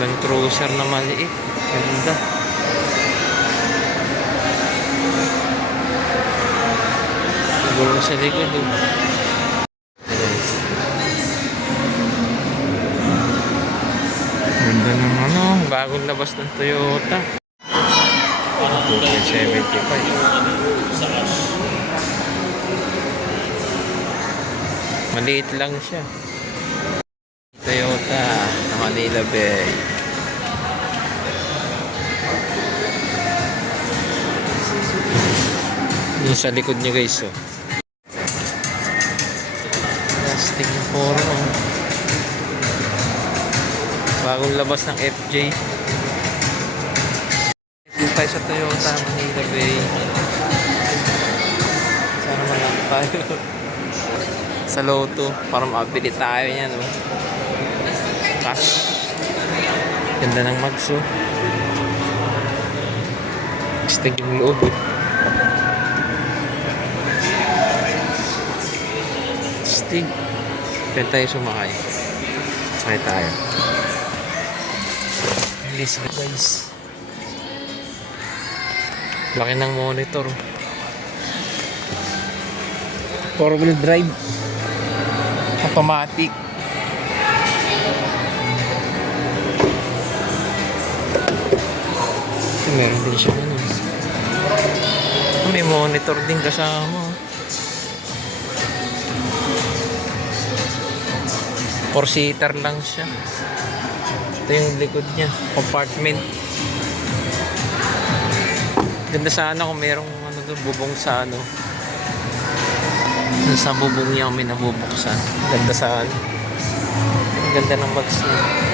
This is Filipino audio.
Land Cruiser na maliit. Ganda. Gulong sa likod. Ganda ng ano, bagong labas ng Toyota. 2.75. Maliit lang siya. Toyota na Manila Bay. Yung sa likod niya guys, oh. Plastic na forma. Bagong labas ng FJ. Dito tayo sa Toyota Manila Bay. Sana malang tayo sa Lotto para makabili tayo yan, oh. Cash. Ganda ng Max, oh. Stig yung loob. Stig. Pwede tayo sumakay. Sakay tayo. Let's go guys. Laki ng monitor. 4-wheel drive. Automatic. Meron din siya ganun. May monitor din kasama. 4-seater lang siya. Ito yung likod niya. Compartment. Ganda sana kung merong ano doon, bubong sa ano. Sa bubong niya may nabubuksan. Ganda sana. Ganda ng bags niya.